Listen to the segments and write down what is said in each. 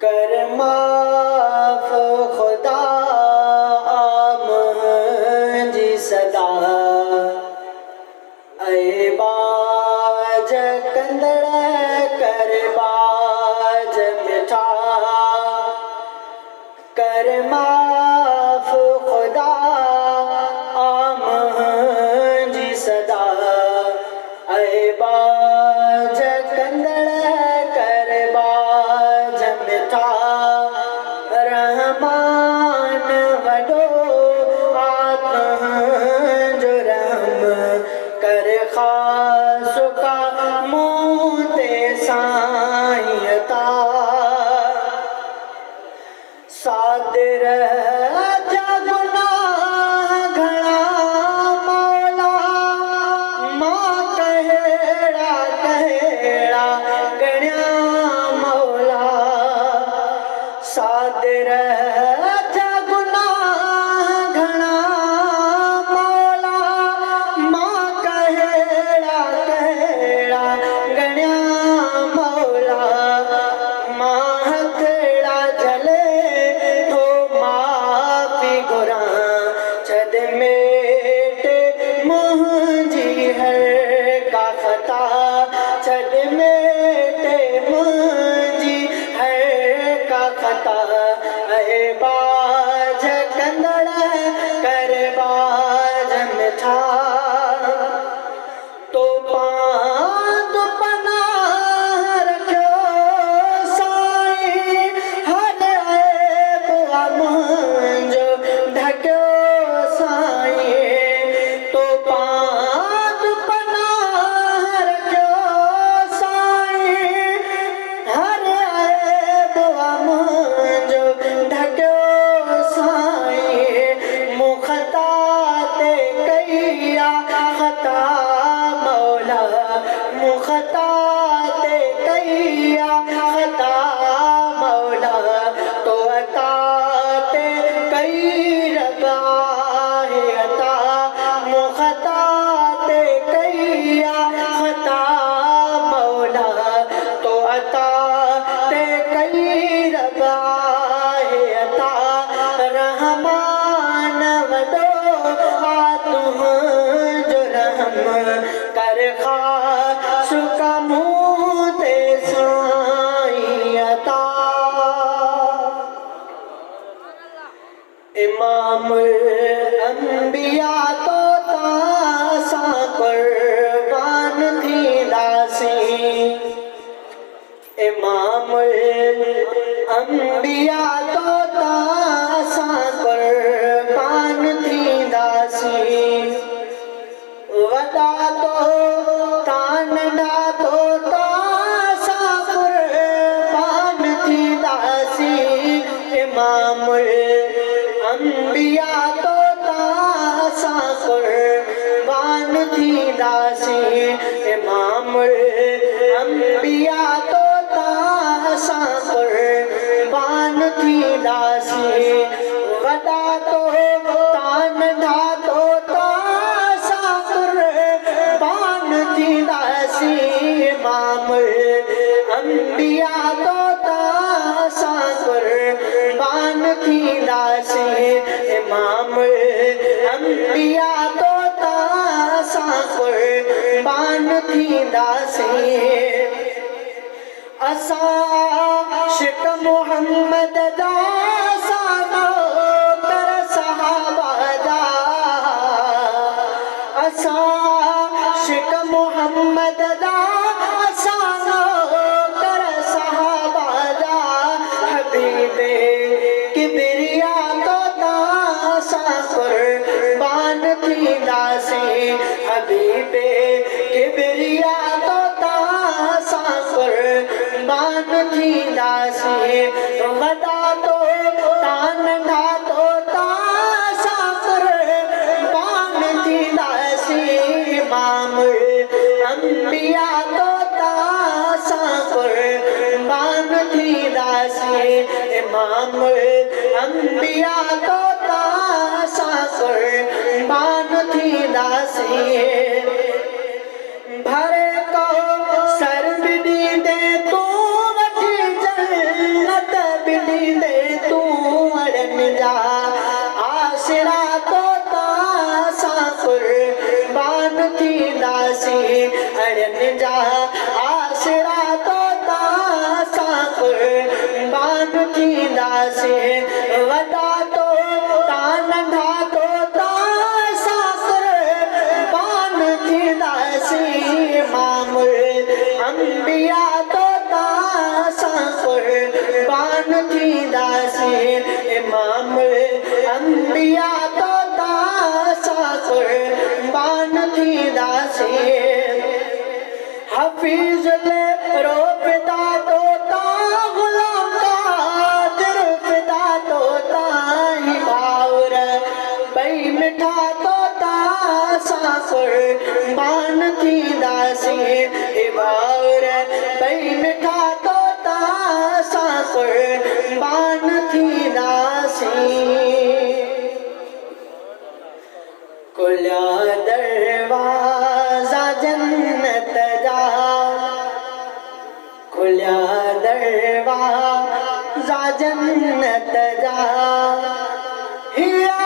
कर माफ खुदा मुंहिंजी सदा ऐं बाज कंदड़ कर बाज मिठा कर माफ खुदा मुंहिंजी सदा ऐं बाज कंदड़ कर बाज मिठा रहमान वॾो तुंहिंजो रहम कर ख़ास का मूं ते साईं ता सादिर जा गुनाह घणा मौला मां कहिड़ा कहिड़ा ॻणिया मौला सादिर जा गुनाह घणा मौला मां कहिड़ा कहिड़ा ॻणिया मौला मां हथड़ा झले थो माफ़ी घुरां छॾ मेट मुंहिंजी हर का ख़ता छॾ मेट मुंहिंजी हर का ख़ता ऐं बाज कंदड़ कर बाज मिठा तो पांद पनाह रखियो साईं हर ऐब मुंहिंजो ढकियो साईं तो पांद पनाह रखियो साईं हर ऐब मुंहिंजो ढकियो साईं मूं ख़ता ते कई आहे ख़ता मौला मूं ख़ता ते कई आहे ख़ता मौला तो अता ते कई रब आहे अता मूं ख़ता ते कई आहे ख़ता मौला तो अता ते कई रब आहे अता रहमान वॾो तुंहिंजो रहम कर ख़ास का मूं ते साईं अता इमामुल अंबिया तो तासां क़ुर्बान थींदासीं इमामुल अंबिया तो तासां क़ुर्बान थींदासीं वॾा तो तां नंढा तो तासां क़ुर्बान थींदासीं इमामुल अंबिया तो तासां क़ुर्बान थींदासीं इमामुल अंबिया तो तासां क़ुर्बान थींदासीं वॾा तो तां नंढा तो तासां क़ुर्बान थींदासीं इमामुल अंबिया तो तासां क़ुर्बान थींदासीं इमामुल अंबिया तो तासां क़ुर्बान थींदासीं असां आशिक़ मुहम्मद जा सानो कर सहाबा जा असां आशिक़ मुहम्मद जा सानो कर सहाबा जा हबीबे किबरिया तो तासां क़ुर्बान थींदासीं हबीबे किबरिया तो तासां क़ुर्बान थींदासीं वॾा तो तां नंढा तो तासां क़ुर्बान थींदासीं इमामुल अंबिया तो तासां क़ुर्बान थींदासीं इमामुल अंबिया तो तासां क़ुर्बान थींदासीं भरे को सर भी दे तू वठी जन्नत थींदासीं वॾा तो ता नंढा तो ता सां क़ुर्बान थींदासीं इमामुल अंबिया तो ता सां क़ुर्बान थींदासीं इमामुल अंबिया तो ता सां क़ुर्बान थींदासीं हफ़ीज़ रो फिदा तो ता ग़ुलाम क़ादिर फिदा तो ता भाउर ॿई मिठा तो ता सां क़ुर्बान थींदासीं भाउर ॿई मिठा तो ता सां क़ुर्बान थींदासीं खुलिया दरवाज़ा जन्नत जा खुलिया दरवाज़ा जन्नत जा हिया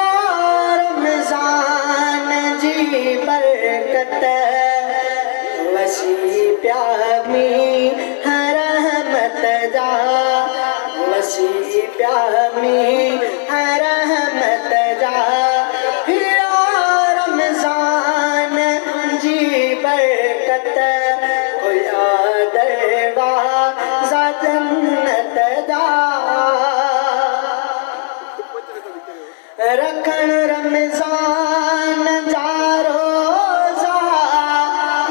रमज़ान जी बरकत वसी पिया मींहं रहमत जा वसी पिया मींहं रहमत जा हिया रमज़ान जी बरकत खुलिया दरवाज़ा जन्नत जा रखण रमज़ान जा रोज़ा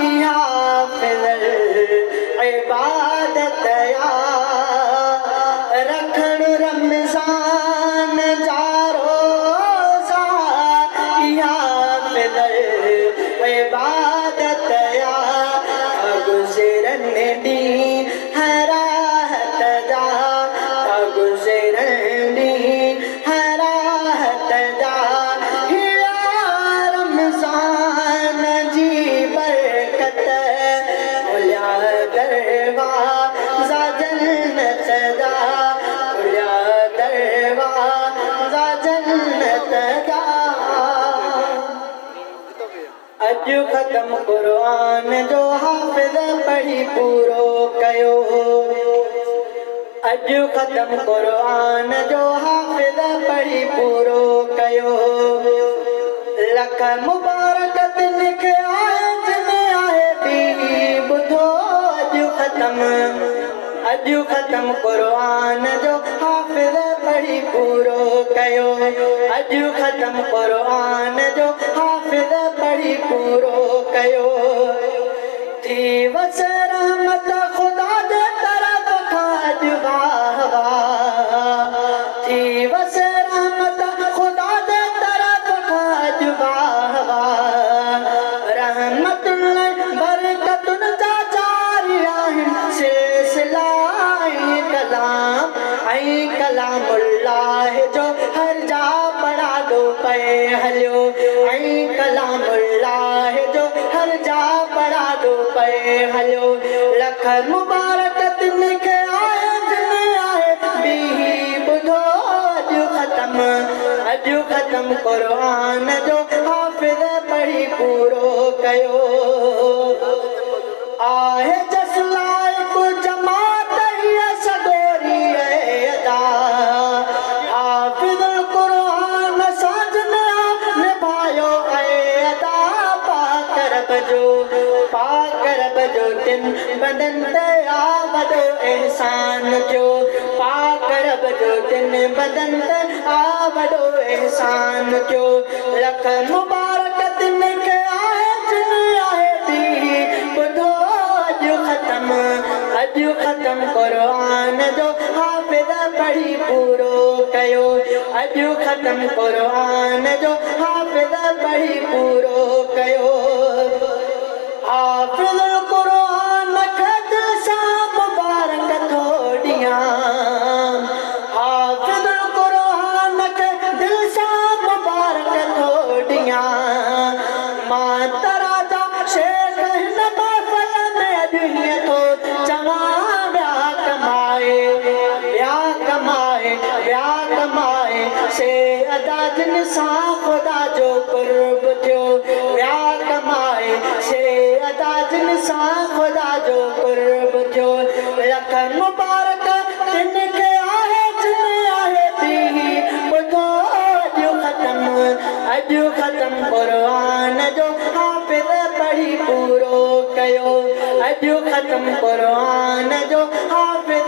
इहा फिज़ल इबादत या रखण रमज़ान जा रोज़ा इहा फिज़ल इबादत या गुज़रन ॾींहं राहत जा गुज़रन ॾींहं राहत जा हिया रमज़ान जी बरकत खुलिया दरवाज़ा जन्नत जा खुलिया दरवाज़ा जन्नत जा अॼु ख़त्म क़ुर्आन जो हाफ़िज़ पढ़ी पूरो कयो अॼु ख़त्म क़ुर्आन जो हाफ़िज़ पढ़ी पूरो कयो लख मुबारकत लिखे आहे जिन आहे ॿी ॿुधो अॼु ख़त्म क़ुर्आन जो हाफ़िज़ पढ़ी पूरो कयो अॼु ख़त्म क़ुर्आन जो हाफ़िज़ पढ़ी पूरो कयो थी वस रहमत ख़ुदा जे तरफ़ खां अॼु वाह वाह थी वस रहमत ख़ुदा जे तरफ़ खां अॼु वाह वाह रहमतुन बरकतुन जा जारी आहिनि सिलसिला ऐं कलामुल्लाह जो हर जा पढ़ा दो पए हलियो ऐं कलामुल्लाह जो हर जा पढ़ा दो पए हलियो लख मुबारकत लिखे आहे जिन आहे ॿी ॿुधो अॼु ख़त्म क़ुर्आन जो हाफ़िज़ पढ़ी पूरो कयो आहे जस लाइक़ जमात हीअ सगोरी अदा हाफ़िज़ क़ुर्आन सां निभायो अदा पाक रब जो तिन बंदनि ते आ वॾो एहसान थियो पाक रब जो तिन बंदनि ते आ वॾो एहसान थियो लख मुबारकत लिखे आहे जिन आहे ॿी ॿुधो अॼु ख़त्म क़ुर्आन जो हाफ़िज़ पढ़ी पूरो कयो अॼु ख़त्म क़ुर्आन जो हाफ़िज़ पढ़ी पूरो कयो हाफ़िज़ क़ुर्आन खे दिल सां मुबारक थो ॾियां हाफ़िज़ क़ुर्आन खे दिल सां मुबारक थो ॾियां मां तरा जा शेख हिन महफ़िल में अॼु हीअं थो चवां ॿिया कमाए से अदा जिन सां ख़ुदा जो क़ुर्ब थियो ॿिया कमाए से अदा जिन सां ख़ुदा जो क़ुर्ब थियो लख मुबारक तिन खे आहे जिन ख़त्म क़ुरान जो हाफ़िज़